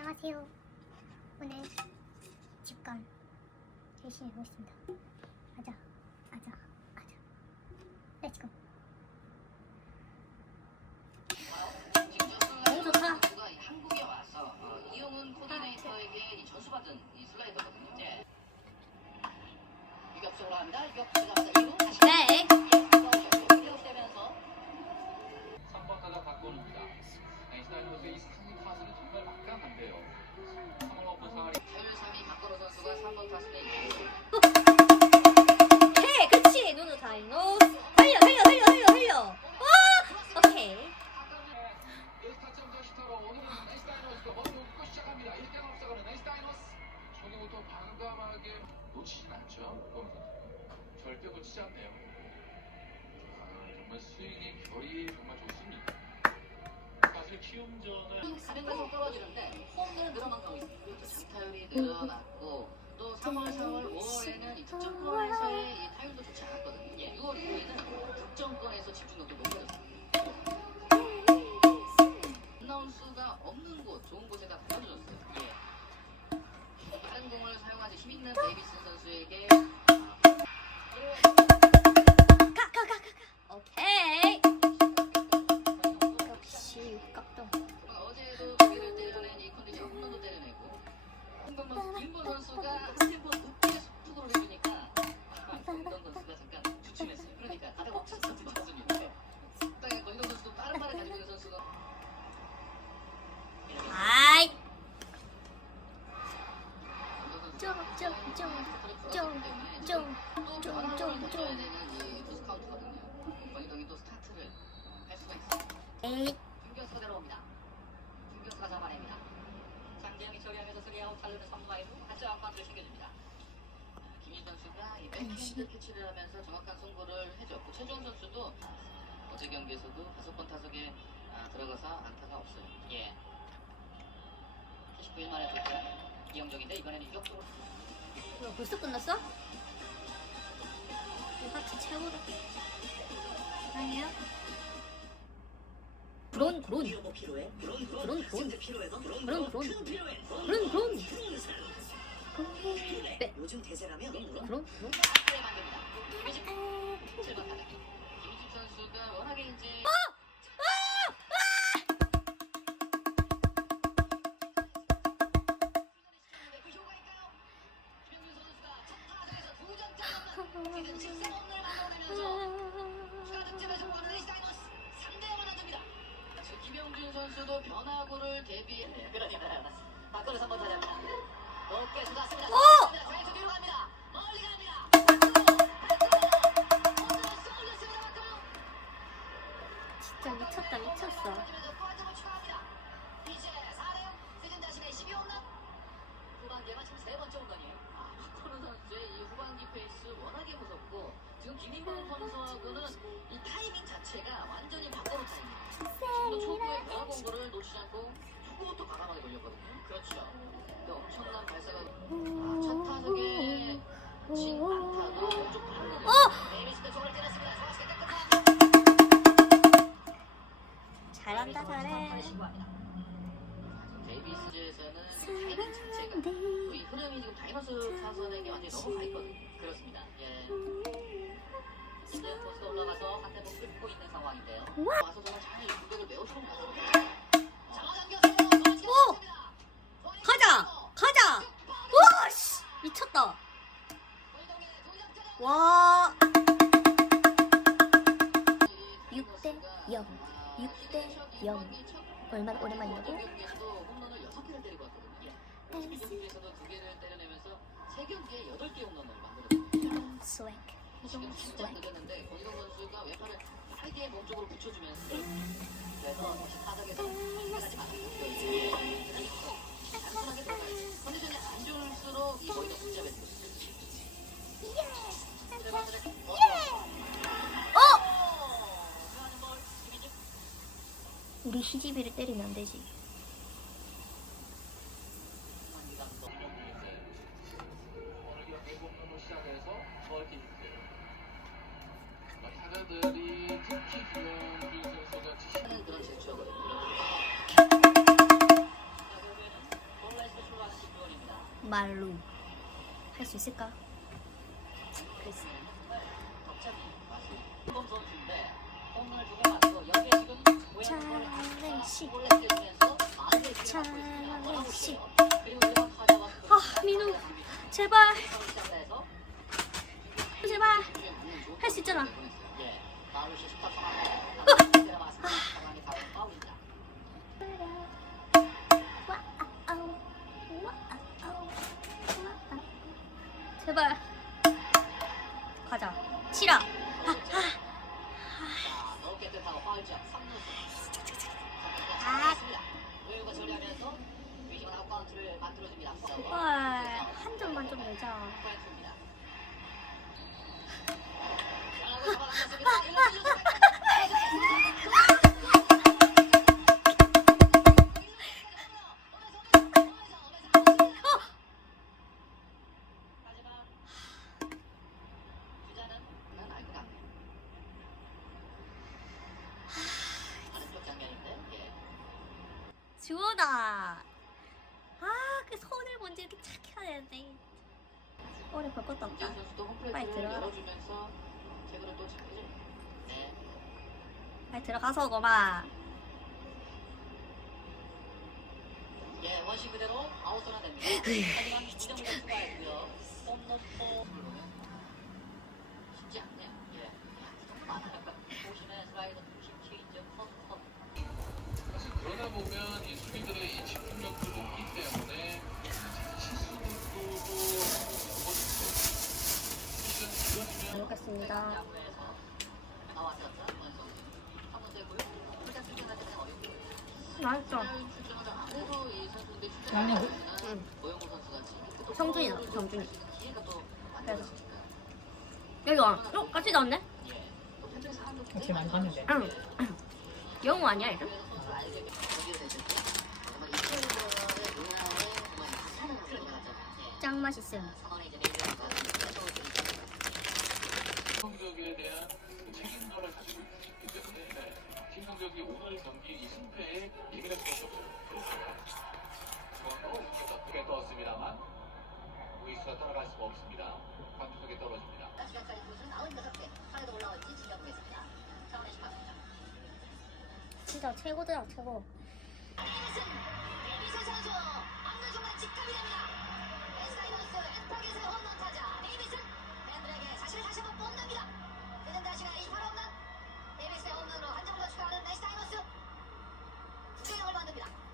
안녕하세요. 오늘 집간 열심히 해보겠습니다. 아자, 아자, 아자. 렛츠고. 너무 좋다. 한국에 와서 어, 이용훈 코디네이터에게 이 전수받은 이 슬라이더거든요. 네. 유격수로 합니다. 유격수로 합니다. 이거 다시 네. 유격되면서 3번 타자. 나이스타이너스의 이 상위 타수는 정말 막강한데요. 3월 오픈 사활이 타율 3위 박건우 선수가 3번 타순에 늘어났고 또 3월, 4월, 5월에는 이 득점권에서의 이 타율도 좋지 않았거든요. 예, 6월 이후에는 득점권에서 집중력도 높아졌습니다. 나온 수가 없는 곳, 좋은 곳에다 던져줬어요. 예. 다른 공을 사용하지 힘있는 데이비슨 스리아웃 탈루는 3루로 한점 안바트를 챙겨줍니다. 아, 김희 선수가 이 백핸드 캐치를 하면서 정확한 승부를 해줬고 최주원 선수도 어제 경기에서도 다섯 번 타석에 아, 들어가서 안타가 없어요. 예. 79일 만에 득점 이영정인데 이번에는 유격수로 뭐야 벌써 끝났어? 이 하트 최고다 사랑해요 그런 그런. 뭐 필요해? 그런 그런. 그런 필요해서? 그런 그런. 그런 필요해. 그런 그런. 네. 요즘 대세라면? 그런 그런 박근혜 3번 타자입니다. 높게 쏟았습니다. 오! 좌익수 뒤로 갑니다. 멀리 갑니다. 진짜 미쳤다 미쳤어 이제 4대0 시즌 자신의 12홈런 후반기에만 지금 세 번째 홈런이에요. 아, 박건우 선수의 이 후반기 페이스 워낙에 무섭고 지금 김인범 선수하고는 이 타이밍 자체가 완전히 박건우 타이밍. 지금도 초구의 변화 공구를 놓치지 않고 초구부터 과감하게 돌렸거든요. 그렇죠. 그 엄청난 발사가 아, 첫 타석에 진 빠른 거. 어! 데이비스가 쪽을 때렸습니다. 좋았게 깨끗한 잘한다 잘해 데이비스에서는 타이밍 자체가 이 흐름이 지금 다이너스 사선에게 완전히 넘어가 있거든요. 그렇습니다. 예. 이제 포스가 올라가서 한 대목 끊고 있는 상황인데요. 와서 정말 잘것 같습니다. 잡아당겨서 홈런을 만들었습니다. 스웩 지금 진짜 안 되겠는데 권희동 선수가 왼팔을 빠르게 몸쪽으로 붙여주면서 그래서 다시 타석에서 가지 말아요. 단순하게 들어가요. 컨디션이 안 좋을수록 이 거리가 붙잡에 들어요. 우리 희집이를 때리면 안 되지. 말로 할 수 있을까? 글쎄. 이런 타자와 아, 민우. 제발, 제발. 할 수 있잖아. 예, 마루시 슈퍼 상황 점만 좀 내자. 포인트입니다. 잘하고 잡아당겼습니다. 일루 주자. 하지만 주자는 난알것 같네. 다른 쪽 장면인데, 예. 주원아. 아, 그 손을 먼저 이렇게 착 해야 되는데. 오래 볼 것도 없다. 빨리. 네. 빨리 들어가서 고마. 예, 원시 그대로 아웃으로 됩니다. 하지만 이점을 추가했고요. 선수들이 응. 성준이. 기회가 또 그래서. 여기 와. 어, 같이 나왔네? 같이 많이 봤는데. 응. 영우 아니야, 이름? 짱 오늘 경기 승패에 수밖에 크게 떴습니다만 우익수가 따라갈 수가 없습니다. 관투석에 떨어집니다. 시간까지 투수는 96개. 하나도 올라올지 지켜보겠습니다. 차원의 18점. 진짜 최고더라, 최고. 이승! 이승 선수! 안전 정말 직감이 됩니다. 에스타이노스 엔타겟의 홈런 타자 데이비슨! 팬들에게 사실 다시 한번 뽐냅니다. 늦은 다시가 28 홈런! 데이비스의 홈런으로 한점더 추가하는 에스타이노스! 두 개를 만듭니다.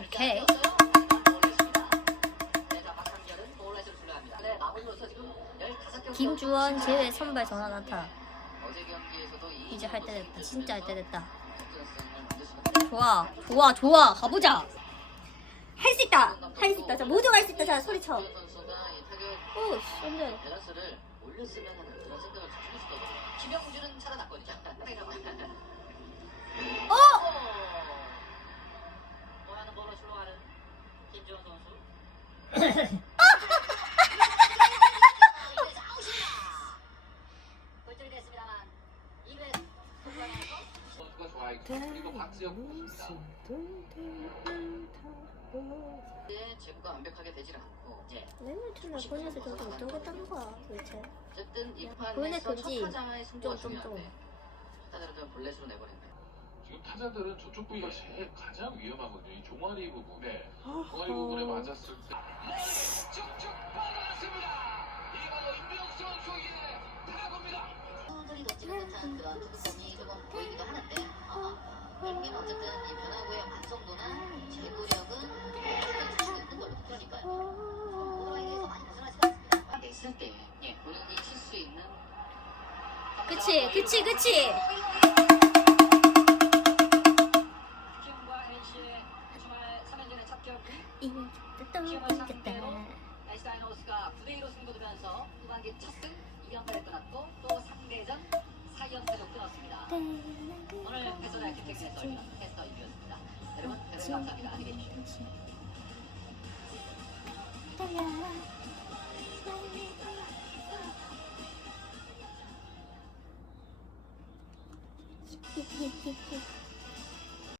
오케이. 김주원 제외 선발 전화 나타. 이제 할 때 됐다. 진짜 할 때 됐다. 좋아, 좋아, 좋아. 가보자. 할 수 있다. 할 수 있다. 자, 모두 할 수 있다. 자, 소리쳐. 오. 김영준은 살아났거든요. 어! 뭐하는 걸로 출루하는 김주원 선수. 이래서 아웃입니다. 골절이 됐습니다만 2회 그리고 박지혁 선수입니다. 네, 제구가 완벽하게 되질 않고 예. 맨날 투나 보내서 저기 어쩌겠다는 거야, 도대체. 어쨌든 이 판에서 첫 금지. 타자의 승부가 좀, 좀, 중요한데 타자를 좀 볼넷으로 내보냈네. 지금 타자들은 저쪽 부위가 제일 가장 위험하거든요. 이 종아리 부분. 네. 종아리 부분에 맞았을 때. 쭉쭉 뻗어났습니다. 이게 바로 임명수 선수의 타구입니다. 수들이 던지는 듯한 그런 투구폼이 조금 보이기도 하는데 어, 결국에는 어쨌든 이 변화구의 완성도나 제구력은 계속해서 줄수 있는 걸로 그러니까요. 그거에 대해서 많이 벗어나지 않습니다. 냈을 때 예, 본인이 칠수 있는 그치, 그치, 그치. 오늘 김택진 해설위원 해설 이규였습니다. 여러분 대단히 감사합니다. 안녕히 계십시오. 히히히히.